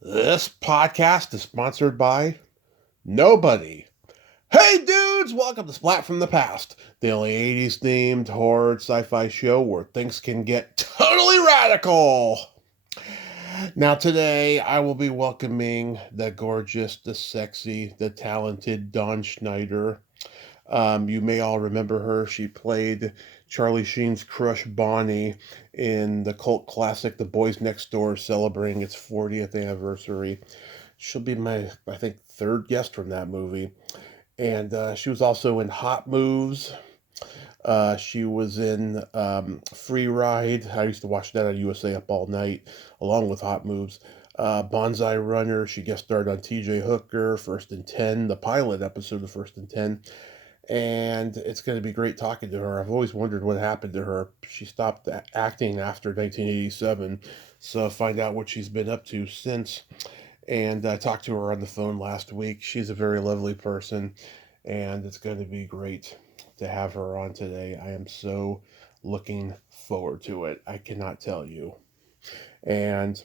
This podcast is sponsored by nobody. Hey dudes, welcome to Splat from the Past, the only 80s themed horror sci-fi show where things can get totally radical. Now today I will be welcoming the gorgeous, the sexy, the talented Dawn Schneider. You may all remember her. She played Charlie Sheen's crush Bonnie in the cult classic The Boys Next Door, celebrating its 40th anniversary. She'll be my, I think, third guest from that movie. And she was also in Hot Moves. She was in Free Ride. I used to watch that on USA Up All Night, along with Hot Moves. Banzai Runner. She guest starred on TJ Hooker, First and 10, the pilot episode of First and 10. And it's going to be great talking to her. I've always wondered what happened to her. She stopped acting after 1987, so find out what she's been up to since. And I talked to her on the phone last week. She's a very lovely person, and it's going to be great to have her on today. I am so looking forward to it. I cannot tell you. And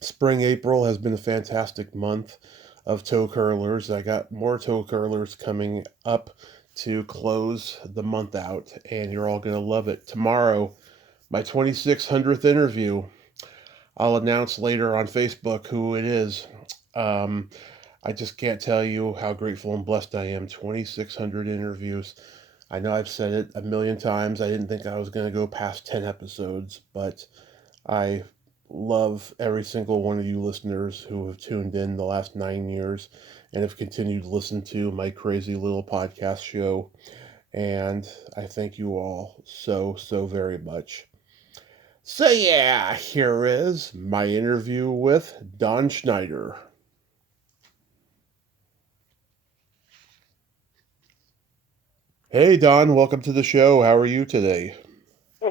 spring April has been a fantastic month of toe curlers. I got more toe curlers coming up to close the month out, and you're all going to love it. Tomorrow, my 2600th interview. I'll announce later on Facebook who it is. Um, I just can't tell you how grateful and blessed I am. 2,600 interviews. I know I've said it a million times. I didn't think I was going to go past 10 episodes, but I love every single one of you listeners who have tuned in the last 9 years and have continued to listen to my crazy little podcast show. And I thank you all so, so very much. So, yeah, here is my interview with Dawn Schneider. Hey, Dawn, welcome to the show. How are you today?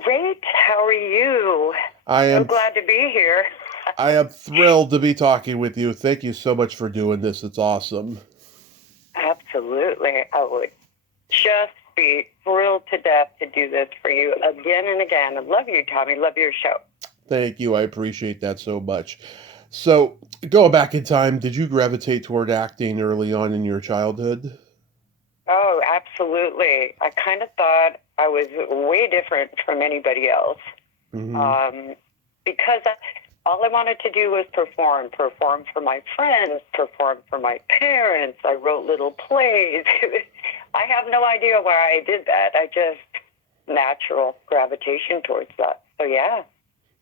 Great. How are you? I So am glad to be here. I am thrilled to be talking with you. Thank you so much for doing this. It's awesome. Absolutely. I would just be thrilled to death to do this for you again and again. I love you, Tommy. Love your show. Thank you. I appreciate that so much. So, going back in time, did you gravitate toward acting early on in your childhood? Oh, absolutely. I kind of thought I was way different from anybody else Mm-hmm. um, because all I wanted to do was perform for my friends, perform for my parents. I wrote little plays. I have no idea why I did that. I just natural gravitation towards that. So yeah,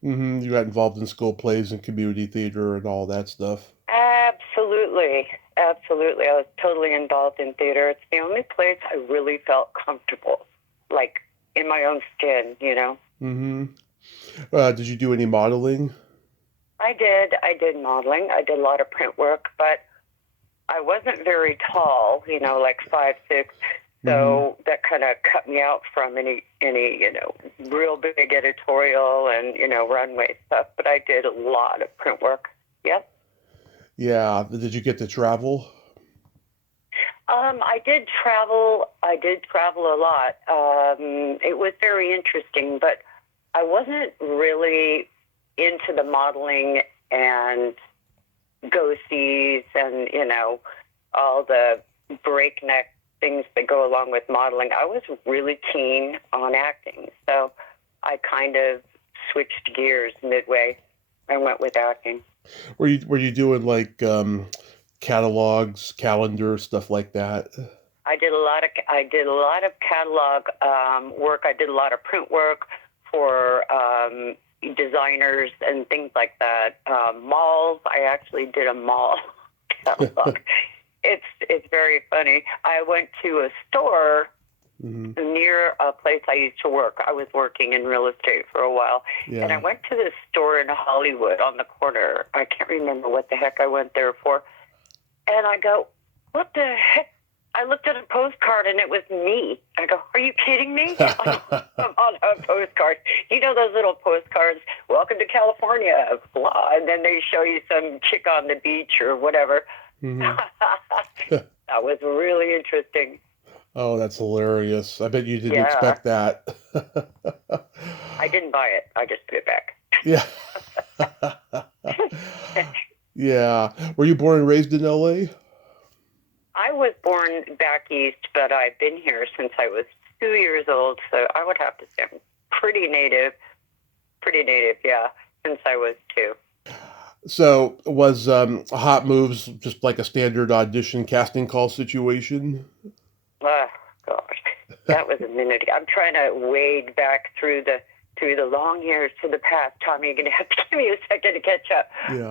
Mm-hmm. You got involved in school plays and community theater and all that stuff. absolutely, absolutely. I was totally involved in theater. It's the only place I really felt comfortable, like in my own skin. Mm-hmm. Did you do any modeling? I did. I did modeling. I did a lot of print work, but I wasn't very tall. Like 5'6". Mm-hmm. So that kind of cut me out from any real big editorial and runway stuff. But I did a lot of print work. Yep. Yeah. Did you get to travel? I did travel. I did travel a lot. It was very interesting, but I wasn't really into the modeling and go sees and all the breakneck things that go along with modeling. I was really keen on acting, so I kind of switched gears midway and went with acting. Were you doing like catalogs, calendars, stuff like that? I did a lot of catalog work. I did a lot of print work for designers and things like that. Malls. I actually did a mall catalog. It's very funny. I went to a store Mm-hmm. near a place I used to work. I was working in real estate for a while, and I Yeah. went to this store in Hollywood on the corner. I can't remember what the heck I went there for. And I go, what the heck? I looked at a postcard and it was me. I go, are you kidding me? I'm on a postcard. Those little postcards, welcome to California, blah, and then they show you some chick on the beach or whatever. Mm-hmm. That was really interesting. Oh, that's hilarious. I bet you didn't Yeah, expect that. I didn't buy it. I just put it back. Yeah. Yeah. Were you born and raised in LA? I was born back east, but I've been here since I was 2 years old, so I would have to say I'm pretty native, yeah, since I was two. So was Hot Moves just like a standard audition casting call situation? Oh, gosh, that was a minute ago. I'm trying to wade back through the long years to the past. Tommy, you're going to have to give me a second to catch up. Yeah.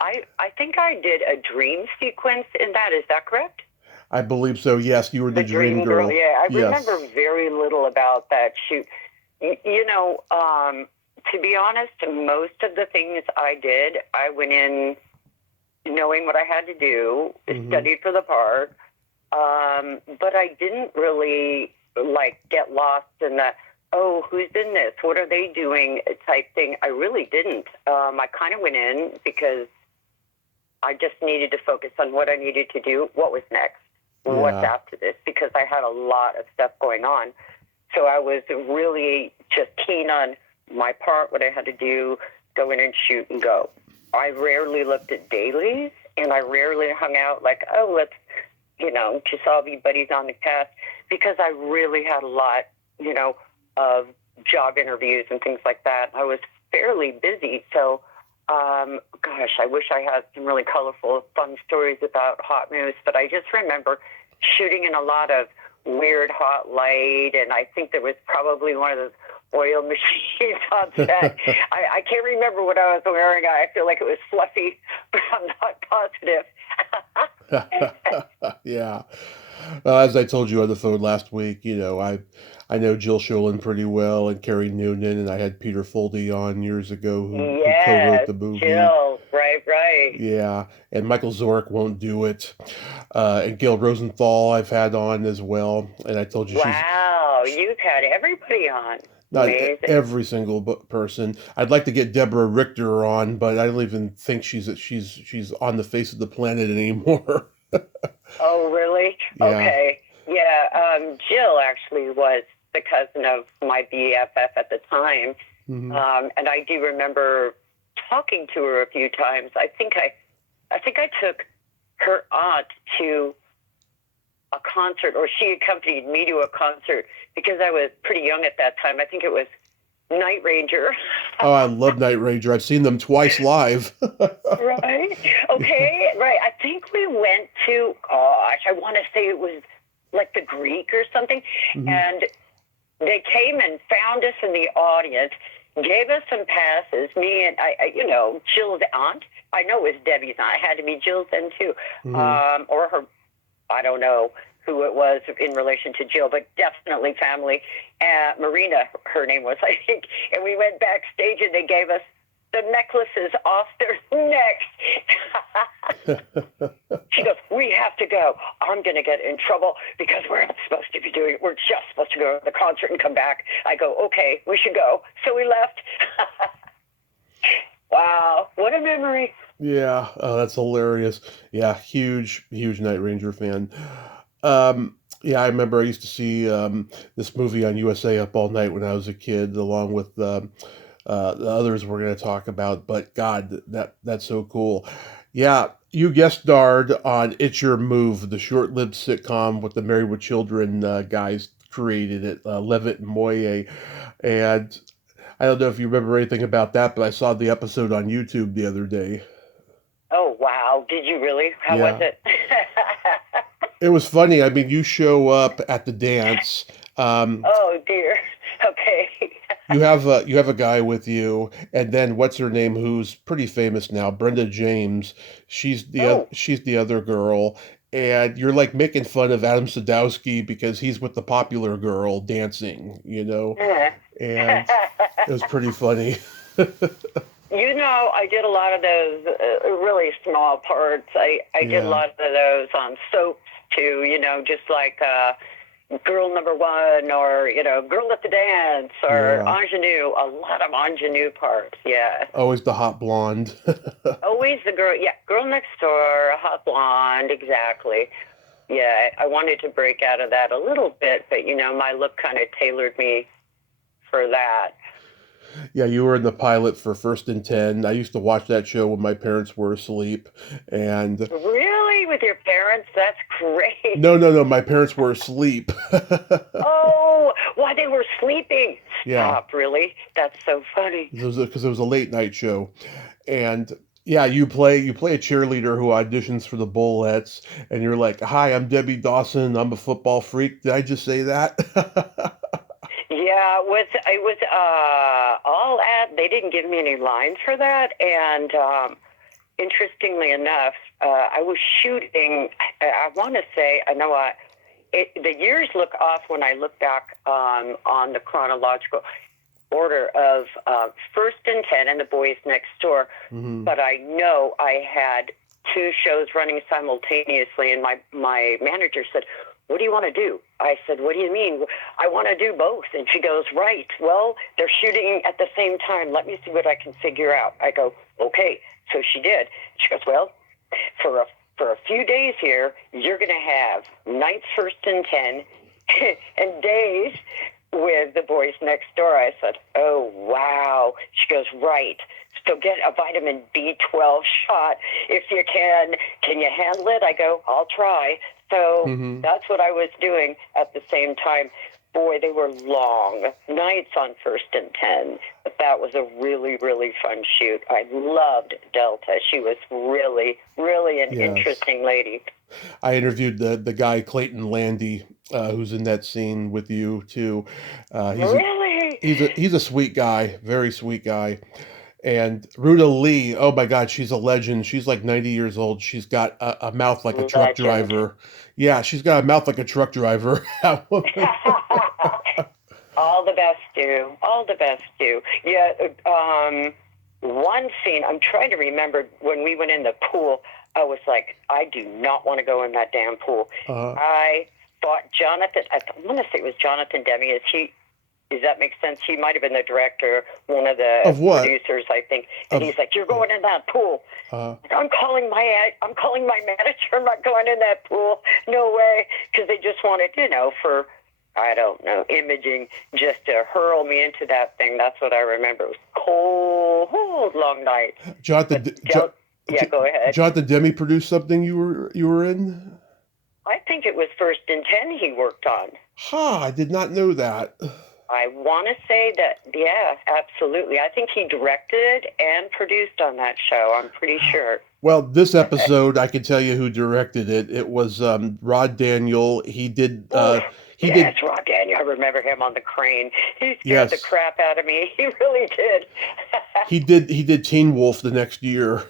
I think I did a dream sequence in that. Is that correct? I believe so. Yes, you were the The dream Dream Girl. girl. Yeah, I remember Yes. very little about that shoot. You know, to be honest, most of the things I did, I went in knowing what I had to do, Mhm. studied for the part, but I didn't really like get lost in the, oh, who's in this? What are they doing? Type thing. I really didn't. I kind of went in because I just needed to focus on what I needed to do. What was next? What's Yeah. after this? Because I had a lot of stuff going on. So I was really just keen on my part, what I had to do, go in and shoot and go. I rarely looked at dailies, and I rarely hung out like, oh, let's, just all be buddies on the cast, because I really had a lot, of job interviews and things like that. I was fairly busy. So, gosh, I wish I had some really colorful, fun stories about Hot Moves, but I just remember shooting in a lot of weird hot light, and I think there was probably one of those oil machines on set. I can't remember what I was wearing. I feel like it was fluffy, but I'm not positive. Yeah. As I told you on the phone last week, I know Jill Sholin pretty well and Carrie Noonan, and I had Peter Foldy on years ago who co-wrote Yes, the movie. Jill, right. Yeah, and Michael Zork won't do it. And Gail Rosenthal I've had on as well, and I told you Wow, you've had everybody on. not Amazing. every single person. I'd like to get Deborah Richter on, but I don't even think she's on the face of the planet anymore. Oh, really? Yeah. Okay. Yeah, Jill actually was the cousin of my BFF at the time. Hmm. And I do remember talking to her a few times. I think I took her aunt to a concert, or she accompanied me to a concert because I was pretty young at that time. I think it was Night Ranger. Oh, I love Night Ranger. I've seen them twice live. Right. Yeah. Okay. Right. I think we went to, gosh, I want to say it was like the Greek or something. Hmm. And they came and found us in the audience, gave us some passes. Me and Jill's aunt. I know it was Debbie's aunt. It had to be Jill's then too, Hmm. or her. I don't know who it was in relation to Jill, but definitely family. Marina, her name was, I think. And we went backstage, and they gave us the necklaces off their necks. She goes, we have to go. I'm going to get in trouble because we're not supposed to be doing it. We're just supposed to go to the concert and come back. I go, okay, we should go. So we left. Wow, what a memory. Yeah, oh, that's hilarious. Yeah, huge Night Ranger fan. Yeah, I remember I used to see this movie on USA Up All Night when I was a kid, along with the others we're going to talk about. But God, that's so cool. Yeah, you guest starred on It's Your Move, the short-lived sitcom with the Married with Children guys created it, Levitt and Moye. And I don't know if you remember anything about that, but I saw the episode on YouTube the other day. Oh, wow. Did you really? How was Yeah. it? It was funny. I mean, you show up at the dance. Um, Oh, dear. Okay. you have a guy with you, and then what's her name? Who's pretty famous now? Brenda James. Oh, She's the other girl, and you're like making fun of Adam Sadowski because he's with the popular girl dancing. yeah. And it was pretty funny. I did a lot of those really small parts. I did a Yeah. lot of those on soaps too, just like Girl Number One, or, Girl at the Dance, or Yeah. Ingenue. A lot of ingenue parts, yeah. Always the hot blonde. Always the girl, yeah, girl next door, a hot blonde, exactly. Yeah, I wanted to break out of that a little bit, but, my look kind of tailored me for that. Yeah, you were in the pilot for First and 10. I used to watch that show when my parents were asleep. And Really? With your parents? That's great. no, my parents were asleep. Oh, why they were sleeping. Yeah, Stop, really? That's so funny. because it was a late night show. And yeah, you play a cheerleader who auditions for the Bullets, and you're like, "Hi, I'm Debbie Dawson. I'm a football freak." Did I just say that? Yeah, it was all at. They didn't give me any lines for that, and interestingly enough, I was shooting. I want to say I know what. The years look off when I look back on the chronological order of First and 10 and The Boys Next Door, Hmm. but I know I had two shows running simultaneously, and my manager said, "What do you want to do?" I said, "What do you mean?" "I want to do both." And she goes, "Right, well, they're shooting at the same time. Let me see what I can figure out." I go, "Okay." So she did. She goes, "Well, for a few days here, you're going to have nights First and 10 and days with The Boys Next Door." I said, "Oh, wow." She goes, "Right. So get a vitamin B12 shot if you can. Can you handle it?" I go, "I'll try." So Hmm. that's what I was doing at the same time. Boy, they were long nights on First and 10, but that was a really, really fun shoot. I loved Delta. She was really, really an Yes. interesting lady. I interviewed the guy Clayton Landy, who's in that scene with you too. He's a Really? he's a sweet guy, very sweet guy. And Ruta Lee, oh my God, she's a legend. She's like 90 years old. She's got a mouth like a truck Legend. driver. Yeah, she's got a mouth like a truck driver. That woman. All the best do. All the best do. Yeah. One scene, I'm trying to remember when we went in the pool, I was like, I do not want to go in that damn pool. Uh, I thought Jonathan, I want to say it was Jonathan Demme. Does that make sense? He might have been the director, one of the of what? producers, I think. And Of he's like, "You're going in that pool." uh, I'm calling my manager. I'm not going in that pool. No way. Because they just wanted, for, I don't know, imaging, just to hurl me into that thing. That's what I remember. It was cold, long night. Jonathan But yeah, go ahead. Jonathan Demme produced something you were in? I think it was First and 10 he worked on. Ha! I did not know that. I want to say that, yeah, absolutely. I think he directed and produced on that show. I'm pretty sure. Well, this episode, I can tell you who directed it. It was Rod Daniel. Oh, He did, yes, Rob Daniel. I remember him on the crane. He scared the yes, crap out of me. He really did. he did Teen Wolf the next year.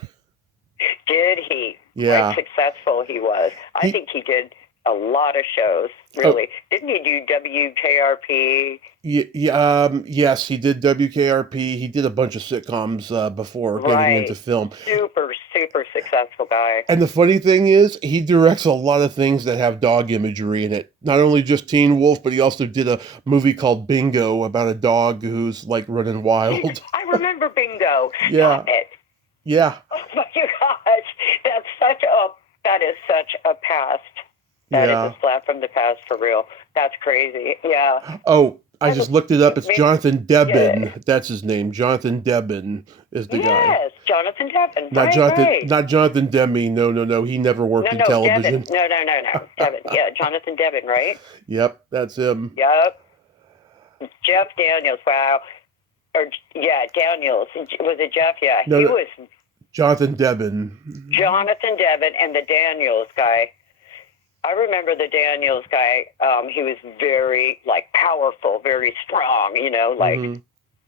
Did he? Quite Yeah, successful he was. I he, think he did a lot of shows, oh, really. Didn't he do WKRP? yes, he did WKRP. He did a bunch of sitcoms before getting into Right. film. Super, super successful guy. And the funny thing is, he directs a lot of things that have dog imagery in it. Not only just Teen Wolf, but he also did a movie called Bingo about a dog who's like running wild. I remember Bingo. Stop Yeah, it. yeah, Oh my gosh. That is such a past. That is a yeah. slap from the past for real. That's crazy. Yeah. Oh, I I was, just looked it up. It's maybe, Jonathan yeah. Debin. That's his name. Jonathan Debin is the guy. Yes, Jonathan Devin. Not Right, Jonathan. right. Not Jonathan Demme. No, no, no. He never worked No, in no, Devin. television. No. Devin. Yeah, Jonathan Devin, right? Yep, that's him. Yep. Jeff Daniels. Wow. Or yeah, Daniels. Was it Jeff? Yeah, No, he no, was Jonathan Debin. Jonathan Devin and the Daniels guy. I remember the Daniels guy. He was very powerful, very strong. Hmm.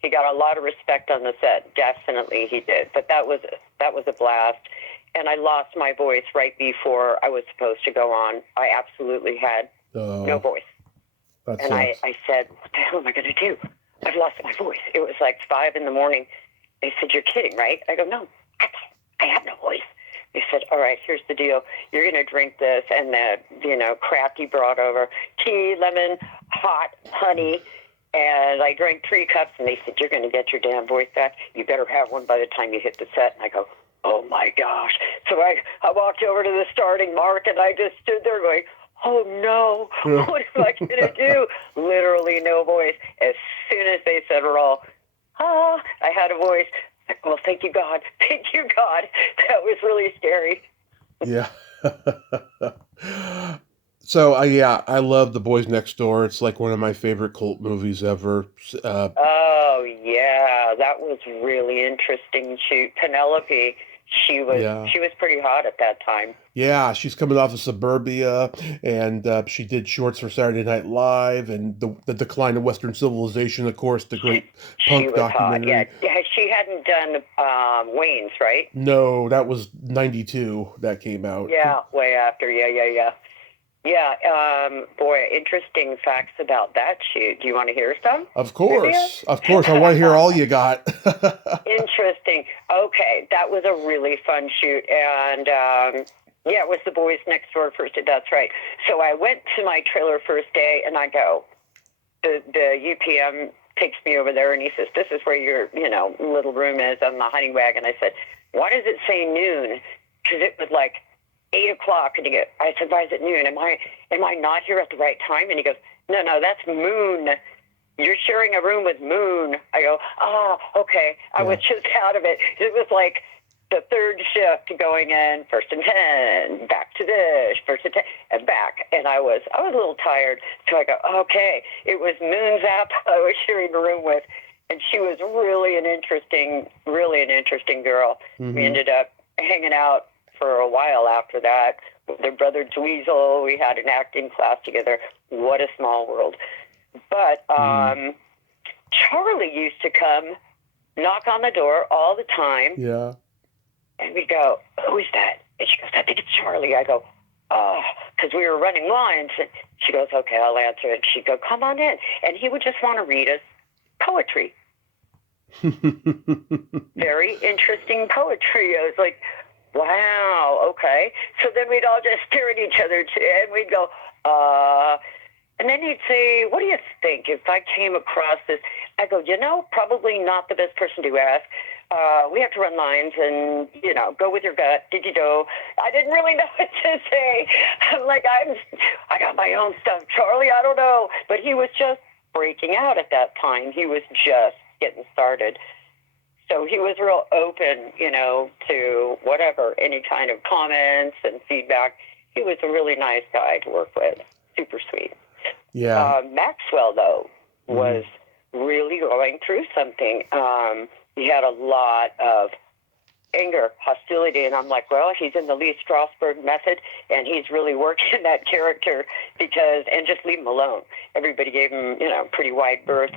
He got a lot of respect on the set. Definitely, he did. But that was a blast. And I lost my voice right before I was supposed to go on. I absolutely had no Oh, voice. that And I sucks. said, "What the hell am I going to do? I've lost my voice." It was like 5 in the morning. They said, "You're kidding, right?" I go, "No, I have no voice." They said, "All right, here's the deal. You're going to drink this and the, crap he brought over. Tea, lemon, hot, honey." And I drank 3 cups, and they said, "You're going to get your damn voice back. You better have one by the time you hit the set." And I go, "Oh, my gosh." So I walked over to the starting mark, and I just stood there going, "Oh, no. What am I going to do?" Literally no voice. As soon as they said roll, I had a voice. Well, thank you, God. Thank you, God. That was really scary. Yeah. So yeah, I love The Boys Next Door. It's like one of my favorite cult movies ever. Uh, Oh, yeah. That was really interesting. Penelope, yeah, she was pretty hot at that time. yeah. She's coming off of Suburbia, and she did shorts for Saturday Night Live, and the Decline of Western Civilization, of course, the great She punk was hot. Yeah. documentary. She hadn't done Wayne's, right? No, that was '92 that came out. Yeah, way after. Yeah, yeah, yeah. Yeah, boy, interesting facts about that shoot. Do you want to hear some? Trivia? Of course. I want to hear all you got. Interesting. Okay, that was a really fun shoot. And yeah, it was The Boys Next Door first. That's right. So I went to my trailer first day, and I go, the UPM takes me over there, and he says, this is where your, little room is on the honey wagon. I said, why does it say noon? Because it was like 8 o'clock, and I said, why is it noon? Am I not here at the right time? And he goes, no, that's moon. You're sharing a room with Moon. I go, okay. I was just out of it. It was like the third shift going in, first and 10, back to this, first and 10, and back. And I was a little tired. So I go, okay. It was Moon Zap I was sharing a room with. And she was really an interesting girl. Mm-hmm. We ended up hanging out for a while after that. With their brother Dweezil, we had an acting class together. What a small world. But Charlie used to come, knock on the door all the time. Yeah. And we'd go, who is that? And she goes, I think it's Charlie. I go, oh, because we were running lines. And she goes, okay, I'll answer. And she'd go, come on in. And he would just want to read us poetry. Very interesting poetry. I was like, wow, okay. So then we'd all just stare at each other, and we'd go, and then he'd say, what do you think if I came across this? I go, probably not the best person to ask. We have to run lines and, go with your gut. Did you know? I didn't really know what to say. I'm like, I got my own stuff. Charlie, I don't know. But he was just breaking out at that time. He was just getting started. So he was real open, to whatever, any kind of comments and feedback. He was a really nice guy to work with. Super sweet. Yeah. Maxwell, though, was really going through something. He had a lot of anger, hostility, and I'm like, well, he's in the Lee Strasberg method, and he's really working that character and just leave him alone. Everybody gave him, pretty wide berth.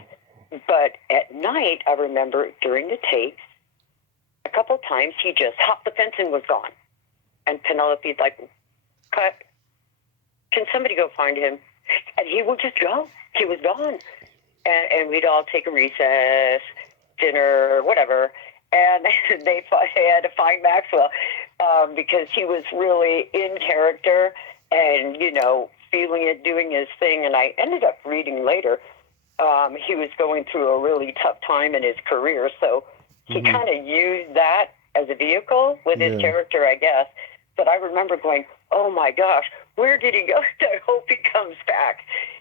But at night, I remember during the takes, a couple of times he just hopped the fence and was gone. And Penelope's like, cut. Can somebody go find him? And he would just go. He was gone. And we'd all take a recess, dinner, whatever. And they had to find Maxwell because he was really in character and, feeling it, doing his thing. And I ended up reading later. He was going through a really tough time in his career, so he kind of used that as a vehicle with his character, I guess. But I remember going, oh my gosh, where did he go? I hope he comes back.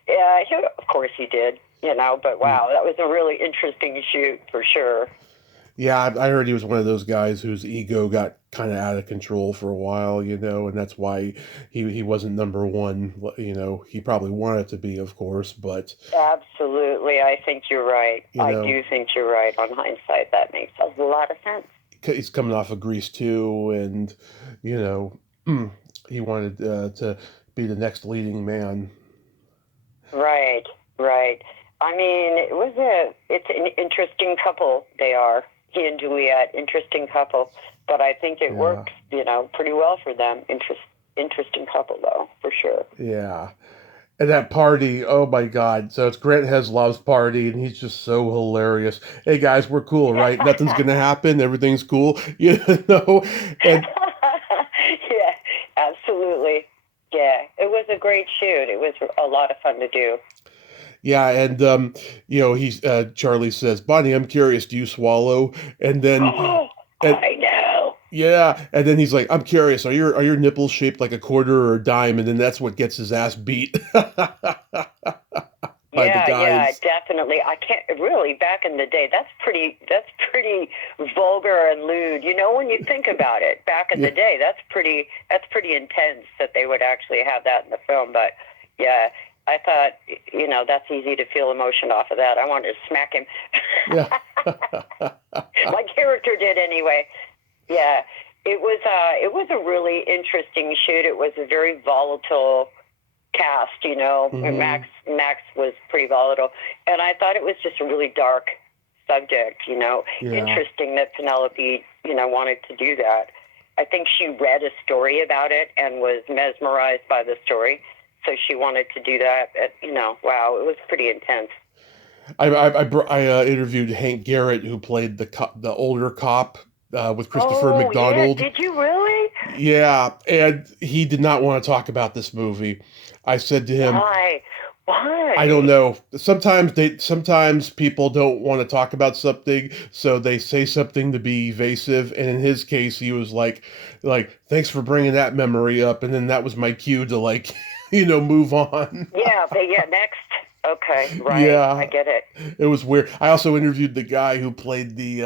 Yeah, of course he did, but wow, that was a really interesting shoot for sure. Yeah, I heard he was one of those guys whose ego got kind of out of control for a while, and that's why he wasn't number one. He probably wanted to be, of course, but absolutely, I think you're right. I do think you're right. On hindsight, that makes a lot of sense. He's coming off of Grease 2, and he wanted to be the next leading man. Right. I mean, it's an interesting couple. They are. He and Juliet, interesting couple, but I think it works, pretty well for them. Interesting couple, though, for sure. Yeah. And that party, oh my God. So it's Grant Heslov's party, and he's just so hilarious. Hey guys, we're cool, right? Nothing's going to happen. Everything's cool, And, yeah, absolutely. Yeah, it was a great shoot. It was a lot of fun to do. Yeah, and he's Charlie says, Bonnie, I'm curious, do you swallow? And then I know. Yeah, and then he's like, I'm curious, are your nipples shaped like a quarter or a dime? And then that's what gets his ass beat by the guys. Yeah, definitely. I can't really. Back in the day, that's pretty vulgar and lewd. When you think about it, back in the day, that's pretty intense that they would actually have that in the film. But yeah, I thought, that's easy to feel emotion off of that. I wanted to smack him. Yeah. My character did anyway. Yeah, it was a really interesting shoot. It was a very volatile cast, Mm-hmm. Max was pretty volatile, and I thought it was just a really dark subject. Yeah. Interesting that Penelope, wanted to do that. I think she read a story about it and was mesmerized by the story, so she wanted to do that. Wow, it was pretty intense. I interviewed Hank Garrett, who played the older cop with Christopher Oh yeah, McDonald. did you really? Yeah, and he did not want to talk about this movie. I said to him, Why? Why? I don't know. Sometimes people don't want to talk about something, so they say something to be evasive. And in his case, he was like, thanks for bringing that memory up, and then that was my cue to move on. Yeah, next. Okay, right. Yeah, I get it. it was weird. I also interviewed the guy who played the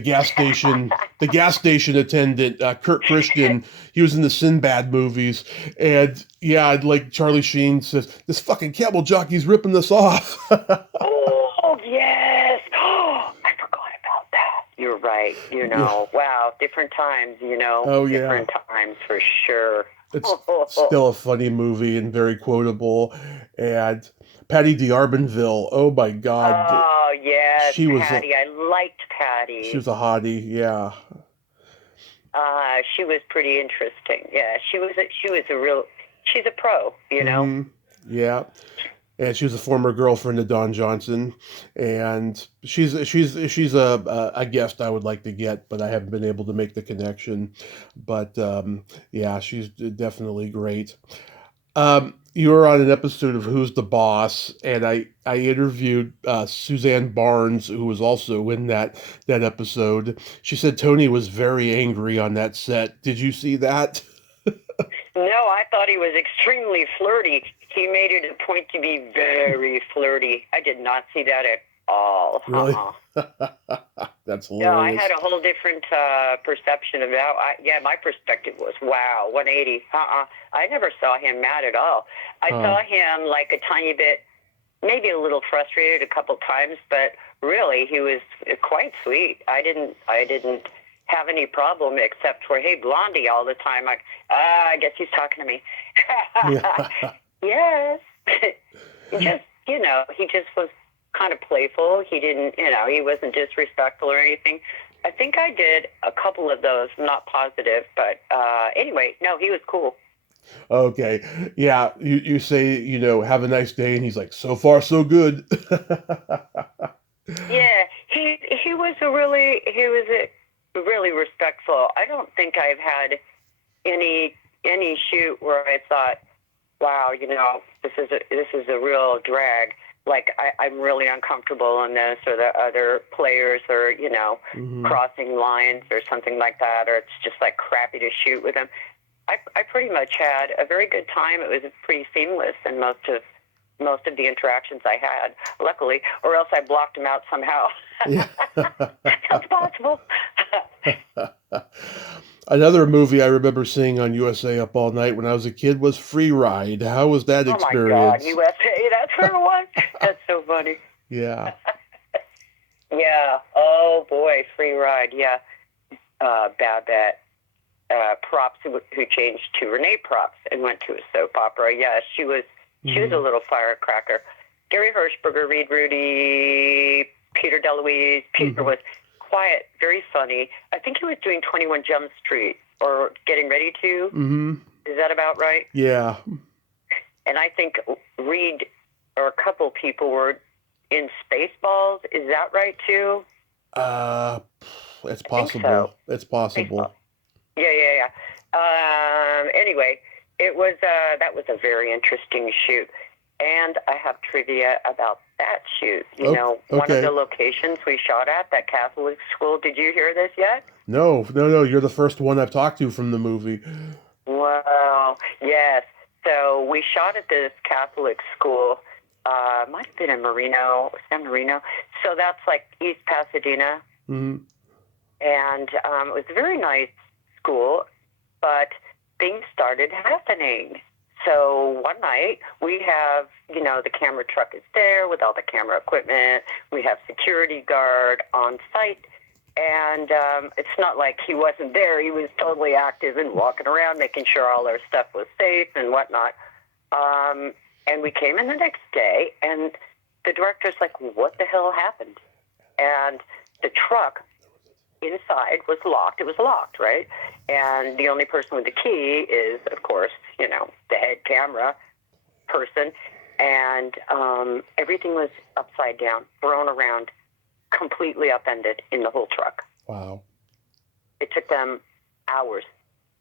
gas station attendant, Kurt Christian. He was in the Sinbad movies, and yeah, like Charlie Sheen says, this fucking camel jockey's ripping us off. Oh yes. Oh, I forgot about that. You're right. Yeah. Wow, different times. Oh yeah. Different times for sure. It's still a funny movie and very quotable. And Patty D'Arbanville, oh my God, Oh yes, she was Patty. I liked she Patty. was a hottie. Yeah. She was pretty interesting. Yeah, she was a real. She's a pro. Hmm. Yeah. And she was a former girlfriend of Don Johnson, and she's a guest I would like to get, but I haven't been able to make the connection. But yeah, she's definitely great. You were on an episode of Who's the Boss, and I interviewed Suzanne Barnes, who was also in that episode. She said Tony was very angry on that set. Did you see that? No, I thought he was extremely flirty. He made it a point to be very flirty. I did not see that at all. Really? That's hilarious. No, I had a whole different perception of that. My perspective was, wow, 180. I never saw him mad at all. I saw him like a tiny bit, maybe a little frustrated a couple times, but really he was quite sweet. I didn't have any problem except for, hey, Blondie, all the time. I guess he's talking to me. Yeah. Yes. He just was kind of playful. He didn't, he wasn't disrespectful or anything. I think I did a couple of those, not positive, but anyway, no, he was cool. Okay. Yeah, you say, have a nice day, and he's like, so far so good. Yeah, he was a really respectful. I don't think I've had any shoot where I thought, wow, this is a real drag. Like I'm really uncomfortable in this, or the other players are, Hmm. crossing lines or something like that, or it's just like crappy to shoot with them. I pretty much had a very good time. It was pretty seamless in most of the interactions I had, luckily, or else I blocked them out somehow. Yeah. That's possible. Another movie I remember seeing on USA Up All Night when I was a kid was Free Ride. How was that Oh my God, experience? USA, that's where it was. That's so funny. Yeah. Yeah. Oh boy, Free Ride. Yeah. Babette. Props, who changed to Renee Props and went to a soap opera. Yeah, she was a little firecracker. Gary Hirschberger, Reed Rudy, Peter DeLuise. Peter was quiet, very funny. I think he was doing 21 Jump Street or getting ready to. Mm-hmm. Is that about right? Yeah. And I think Reed or a couple people were in Spaceballs. Is that right too? It's possible. So. It's possible. Spaceballs. Yeah. Anyway, it was that was a very interesting shoot, and I have trivia about that shoot. One of the locations we shot at, that Catholic school. Did you hear this yet? No. You're the first one I've talked to from the movie. Wow. Yes. So we shot at this Catholic school, Might have been in San Marino. So that's like East Pasadena. Mm-hmm. And it was a very nice school, but things started happening. So one night we have, the camera truck is there with all the camera equipment. We have security guard on site. And it's not like he wasn't there. He was totally active and walking around, making sure all our stuff was safe and whatnot. And we came in the next day, and the director's like, what the hell happened? And the truck inside was locked. It was locked, right? And the only person with the key is, of course, the head camera person. And everything was upside down, thrown around, completely upended in the whole truck. Wow. It took them hours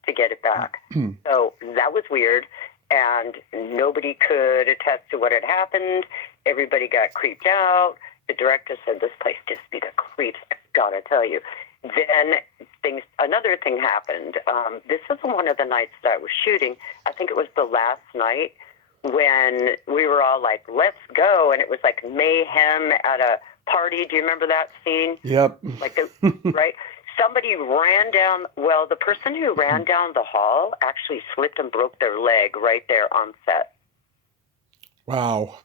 to get it back. So that was weird. And nobody could attest to what had happened. Everybody got creeped out. The director said, this place gives me the creeps, I gotta tell you. Then another thing happened. This was one of the nights that I was shooting. I think it was the last night when we were all like, let's go. And it was like mayhem at a party. Do you remember that scene? Yep. Right? Somebody ran down, the person who ran down the hall actually slipped and broke their leg right there on set. Wow.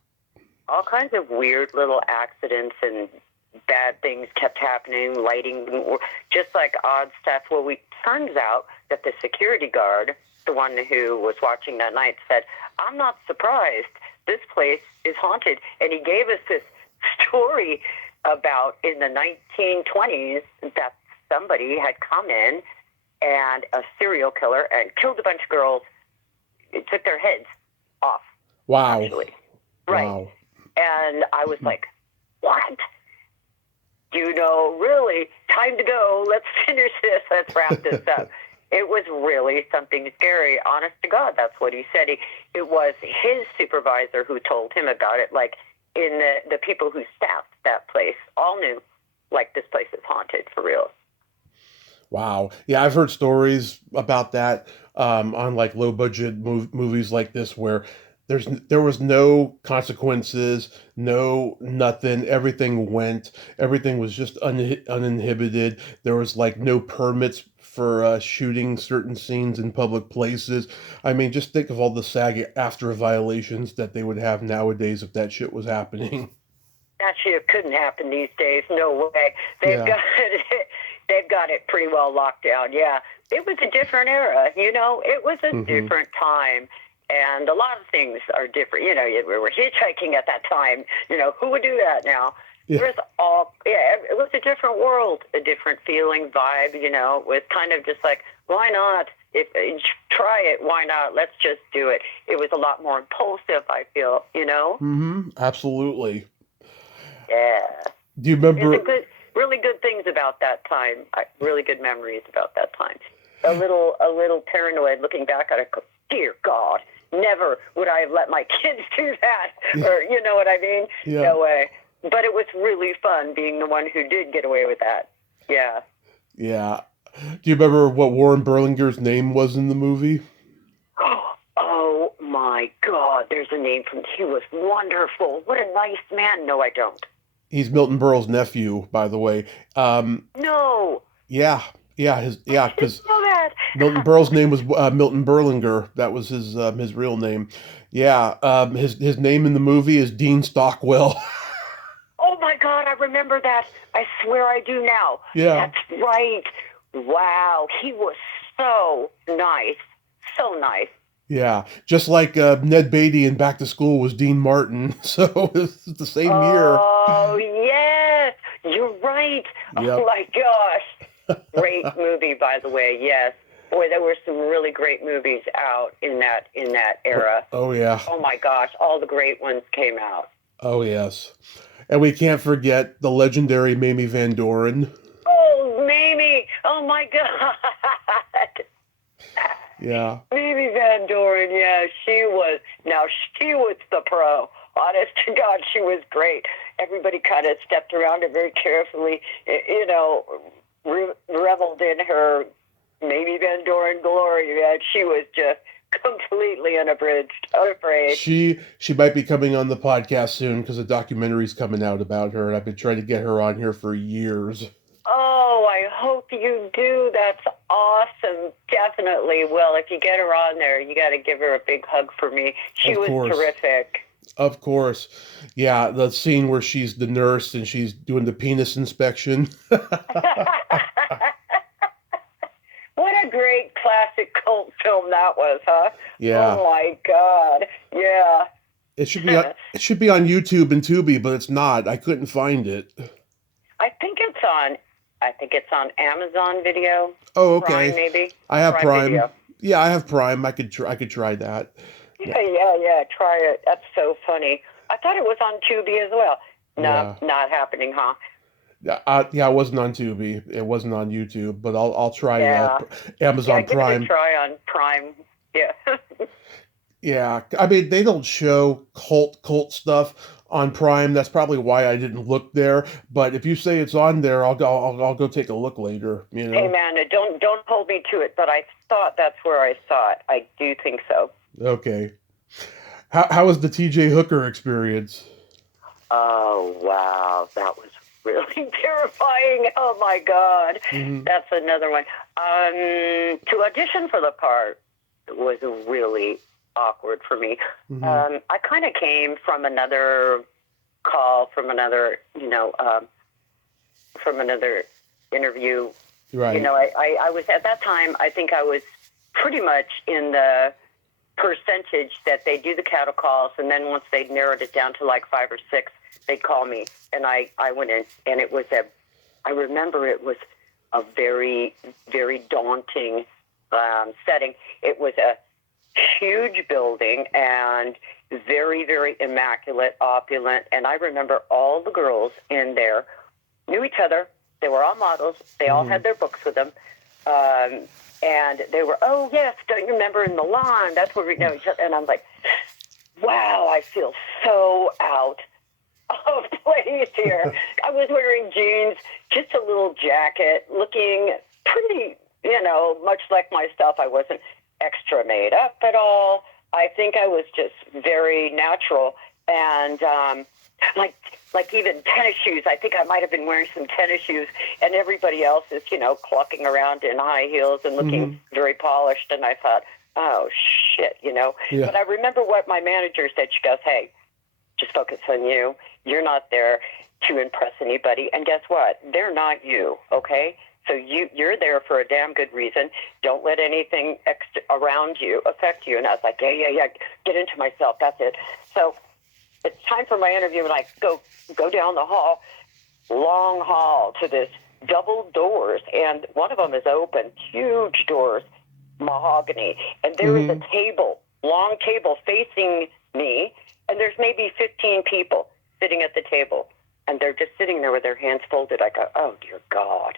All kinds of weird little accidents and bad things kept happening, lighting, just like odd stuff. Well, turns out that the security guard, the one who was watching that night, said, I'm not surprised. This place is haunted. And he gave us this story about in the 1920s that somebody had come in and a serial killer and killed a bunch of girls. It took their heads off. Wow. Actually. Right. Wow. And I was like, what? Really, time to go. Let's finish this. Let's wrap this up. It was really something scary. Honest to God, that's what he said. It was his supervisor who told him about it. Like, in the people who staffed that place all knew, like, this place is haunted for real. Wow. Yeah, I've heard stories about that on like low budget movies like this where there was no consequences, no nothing. Everything went. Everything was just uninhibited. There was like no permits for shooting certain scenes in public places. I mean, just think of all the SAG-AFTRA violations that they would have nowadays if that shit was happening. That shit couldn't happen these days. No way. They've got it pretty well locked down. Yeah, it was a different era. It was a different time. And a lot of things are different. We were hitchhiking at that time. Who would do that now? Yeah. It was a different world, a different feeling, vibe. It was kind of just like, why not? If try it, why not? Let's just do it. It was a lot more impulsive, I feel, Absolutely. Yeah. Do you remember? Really good things about that time. Really good memories about that time. A little paranoid looking back at it. Dear God, never would I have let my kids do that. Or, you know what I mean? Yeah. No way. But it was really fun being the one who did get away with that. Yeah. Yeah. Do you remember what Warren Berlinger's name was in the movie? Oh, my God. There's a name he was wonderful. What a nice man. No, I don't. He's Milton Berle's nephew, by the way. No. Yeah. Because know that. Milton Berle's name was Milton Berlinger. That was his real name. Yeah. His name in the movie is Dean Stockwell. Oh my God, I remember that. I swear I do now. Yeah. That's right. Wow, he was so nice. So nice. Yeah, just like Ned Beatty in Back to School was Dean Martin, so it's the same year. Oh, yes, you're right. Yep. Oh, my gosh. Great movie, by the way, yes. Boy, there were some really great movies out in that era. Oh, yeah. Oh, my gosh, all the great ones came out. Oh, yes. And we can't forget the legendary Mamie Van Doren. Oh, Mamie! Oh, my God! Yeah. Mamie Van Doren, yeah, she was the pro. Honest to God, she was great. Everybody kind of stepped around her very carefully, reveled in her Mamie Van Doren glory. Yeah, she was just completely unafraid. She might be coming on the podcast soon because a documentary's coming out about her, and I've been trying to get her on here for years. Oh, I hope you do. That's awesome. Definitely will. If you get her on there, you got to give her a big hug for me. She was terrific. Of course. Yeah, the scene where she's the nurse and she's doing the penis inspection. What a great classic cult film that was, huh? Yeah. Oh my God. Yeah. It should be on YouTube and Tubi, but it's not. I couldn't find it. I think it's on Amazon Video. Oh, okay. Prime, maybe. I have Prime. Video. Yeah, I have Prime. I could try that. Yeah. Try it. That's so funny. I thought it was on Tubi as well. No, not happening, huh? Yeah, it wasn't on Tubi. It wasn't on YouTube, but I'll try Amazon Prime. Give it a try on Prime. Yeah. Yeah, I mean they don't show cult stuff on Prime. That's probably why I didn't look there. But if you say it's on there, I'll go take a look later. You know. Hey man, don't hold me to it. But I thought that's where I saw it. I do think so. Okay. How was the T.J. Hooker experience? Oh wow, that was really terrifying. Oh my God, That's another one. To audition for the part was really awkward for me. I kind of came from another call, from another interview. Right. You know, I was at that time. I think I was pretty much in the percentage that they do the cattle calls, and then once they narrowed it down to like 5 or 6, they'd call me, and I went in, and I remember it was a very, very daunting setting. It was a huge building and very, very immaculate, opulent, and I remember all the girls in there knew each other. They were all models. They all had their books with them. And they were, oh, yes, don't you remember in Milan? That's where we know each other. And I'm like, wow, I feel so out of place here. I was wearing jeans, just a little jacket, looking pretty, much like myself. I wasn't extra made up at all. I think I was just very natural. And like even tennis shoes. I think I might have been wearing some tennis shoes, and everybody else is, clucking around in high heels and looking very polished. And I thought, oh, shit, Yeah. But I remember what my manager said. She goes, hey, just focus on you. You're not there to impress anybody. And guess what? They're not you, okay? So you're there for a damn good reason. Don't let anything extra around you affect you. And I was like, yeah, get into myself. That's it. So it's time for my interview, and I go down the hall, long hall, to this double doors, and one of them is open, huge doors, mahogany, and there is a table, long table facing me, and there's maybe 15 people sitting at the table, and they're just sitting there with their hands folded. I go, oh, dear God.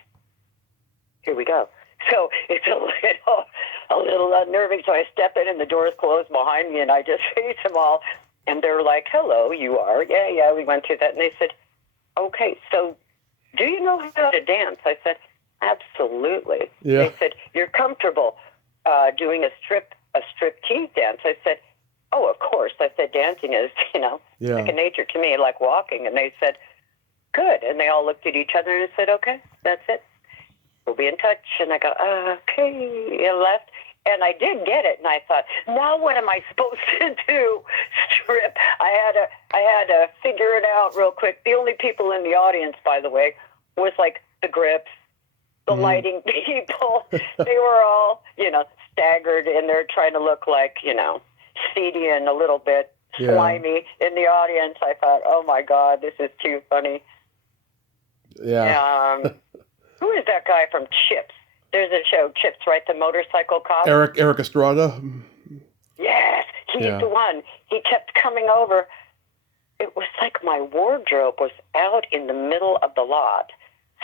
Here we go. So it's a little unnerving, so I step in, and the doors close behind me, and I just face them all. And they're like, hello, you are? Yeah, we went through that. And they said, okay, so do you know how to dance? I said, absolutely. Yeah. They said, you're comfortable doing a striptease dance? I said, oh, of course. I said, dancing is, second nature to me, like walking. And they said, good. And they all looked at each other and said, okay, that's it. We'll be in touch. And I go, okay, and left. And I did get it, and I thought, now what am I supposed to do? Strip. I had to figure it out real quick. The only people in the audience, by the way, was like the grips, the lighting people. They were all, staggered, and they're trying to look like, seedy and a little bit slimy in the audience. I thought, oh my God, this is too funny. Yeah. Who is that guy from Chips? There's a show, Chips, right? The motorcycle cop. Eric Estrada. Yes, he's the one. He kept coming over. It was like my wardrobe was out in the middle of the lot,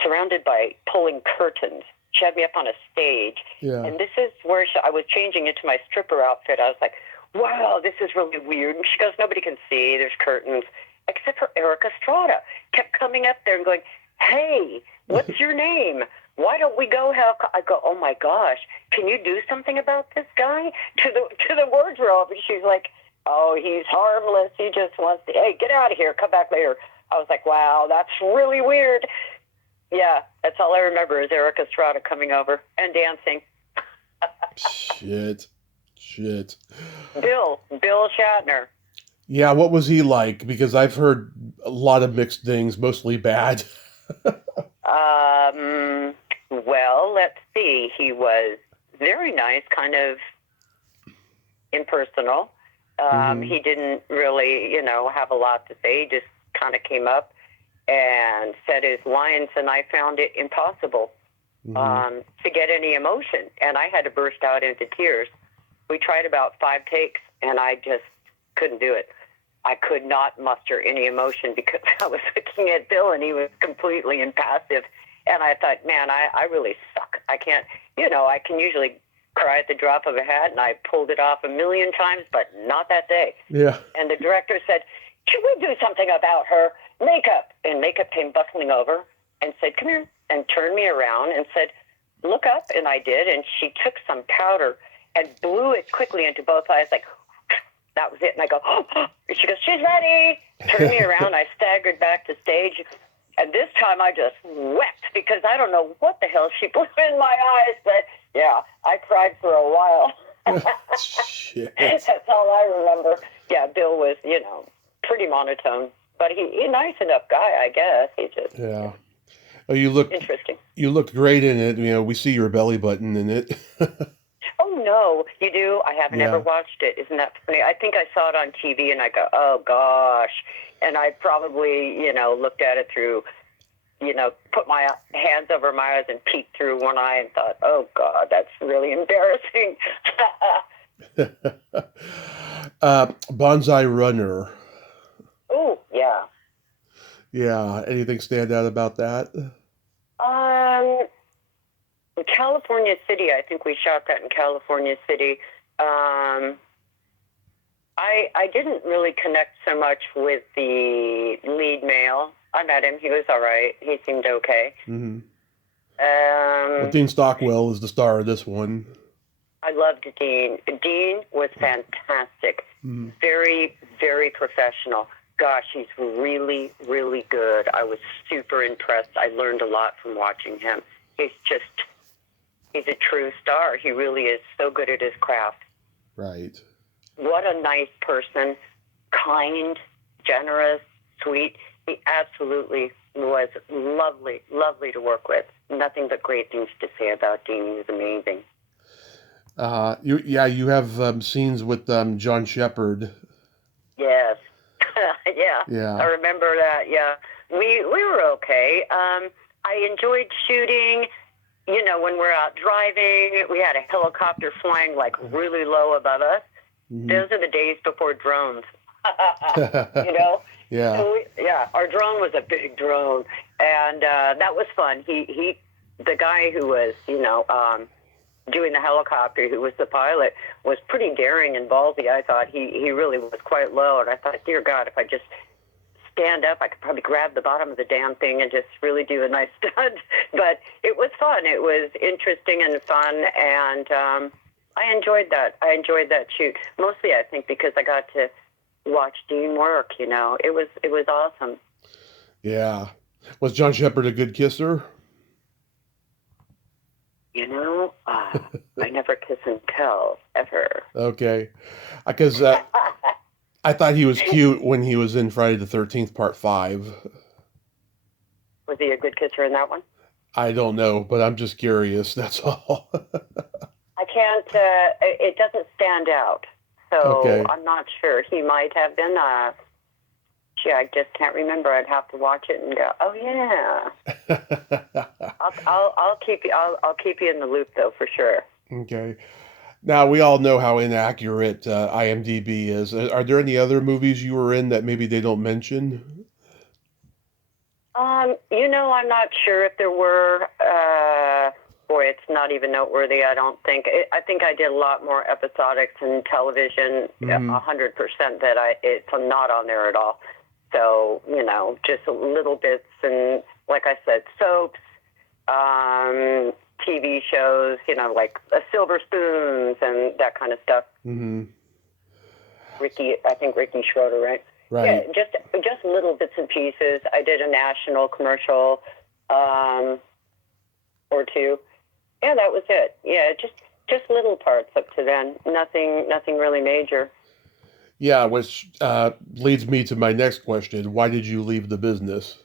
surrounded by pulling curtains. She had me up on a stage. Yeah. And this is where I was changing into my stripper outfit. I was like, wow, this is really weird. And she goes, nobody can see. There's curtains. Except for Eric Estrada. Kept coming up there and going, hey, what's your name? why don't we go have? I go, oh my gosh, can you do something about this guy? To the wardrobe, and she's like, oh, he's harmless. He just wants to. Hey, get out of here. Come back later. I was like, wow, that's really weird. Yeah, that's all I remember is Eric Estrada coming over and dancing. Shit. Bill Shatner. Yeah, what was he like? Because I've heard a lot of mixed things, mostly bad. Well, let's see. He was very nice, kind of impersonal. He didn't really, have a lot to say. He just kind of came up and said his lines, and I found it impossible to get any emotion. And I had to burst out into tears. We tried about 5 takes, and I just couldn't do it. I could not muster any emotion because I was looking at Bill, and he was completely impassive. And I thought, man, I really suck. I can't, I can usually cry at the drop of a hat, and I pulled it off a million times, but not that day. Yeah. And the director said, should we do something about her makeup? And makeup came bustling over and said, come here, and turned me around and said, look up. And I did, and she took some powder and blew it quickly into both eyes, like, that was it. And I go, oh. And she goes, she's ready. Turned me around. I staggered back to stage. And this time I just wept because I don't know what the hell she blew in my eyes. But, yeah, I cried for a while. Shit. That's all I remember. Yeah, Bill was, pretty monotone. But he nice enough guy, I guess. He just... Yeah. Oh, you looked interesting. You looked great in it. We see your belly button in it. Oh, no, you do? I haven't ever watched it. Isn't that funny? I think I saw it on TV, and I go, oh, gosh. And I probably, looked at it through, put my hands over my eyes and peeked through one eye and thought, oh, God, that's really embarrassing. Banzai Runner. Oh, yeah. Yeah. Anything stand out about that? California City, I think we shot that in California City. I didn't really connect so much with the lead male. I met him. He was all right. He seemed okay. Mm-hmm. Well, Dean Stockwell is the star of this one. I loved Dean. Dean was fantastic. Mm-hmm. Very, very professional. Gosh, he's really, really good. I was super impressed. I learned a lot from watching him. He's a true star. He really is so good at his craft. Right. What a nice person. Kind, generous, sweet. He absolutely was lovely, lovely to work with. Nothing but great things to say about Dean. He was amazing. You have scenes with John Shepard. Yes. Yeah. I remember that. Yeah. We were okay. I enjoyed shooting. When we're out driving, we had a helicopter flying like really low above us. Mm-hmm. Those are the days before drones. Yeah. So our drone was a big drone, and that was fun. The guy who was, doing the helicopter, who was the pilot, was pretty daring and ballsy. I thought he really was quite low, and I thought, dear God, if I just stand up, I could probably grab the bottom of the damn thing and just really do a nice stunt. But it was fun. It was interesting and fun, and I enjoyed that. I enjoyed that shoot. Mostly, I think, because I got to watch Dean work, It was awesome. Yeah. Was John Shepard a good kisser? I never kiss and tell, ever. Okay. Because I thought he was cute when he was in Friday the 13th, Part 5. Was he a good kisser in that one? I don't know, but I'm just curious, that's all. I can't, it doesn't stand out. So okay. I'm not sure. He might have been, I just can't remember. I'd have to watch it and go, oh yeah. I'll keep you in the loop though, for sure. Okay. Now we all know how inaccurate IMDb is. Are there any other movies you were in that maybe they don't mention? I'm not sure if there were. Boy, it's not even noteworthy. I don't think. I think I did a lot more episodics in television. 100% that it's not on there at all. So just little bits, and like I said, soaps, TV shows, like Silver Spoons and that kind of stuff. Mm-hmm. I think Ricky Schroeder, right? Right. Yeah, just little bits and pieces. I did a national commercial or two. Yeah, that was it. Yeah, just little parts up to then. Nothing really major. Yeah, which leads me to my next question. Why did you leave the business?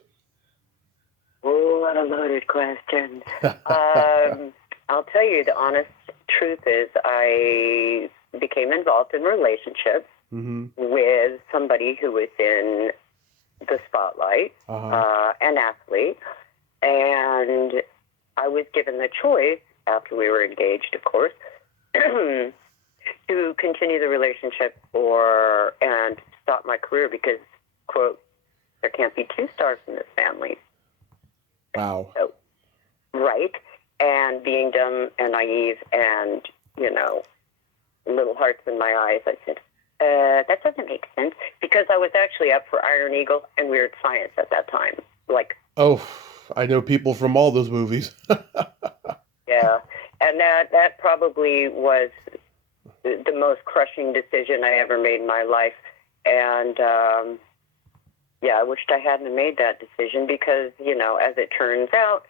Oh, what a loaded question. I'll tell you the honest truth is I became involved in relationships Mm-hmm. with somebody who was in the spotlight, an athlete, and I was given the choice, after we were engaged, of course, to continue the relationship and stop my career because, quote, there can't be two stars in this family. Wow. So, right. And being dumb and naive and, little hearts in my eyes, I said, that doesn't make sense because I was actually up for Iron Eagle and Weird Science at that time. Oh, I know people from all those movies. Yeah. And that probably was the most crushing decision I ever made in my life. And, I wished I hadn't made that decision because, as it turns out,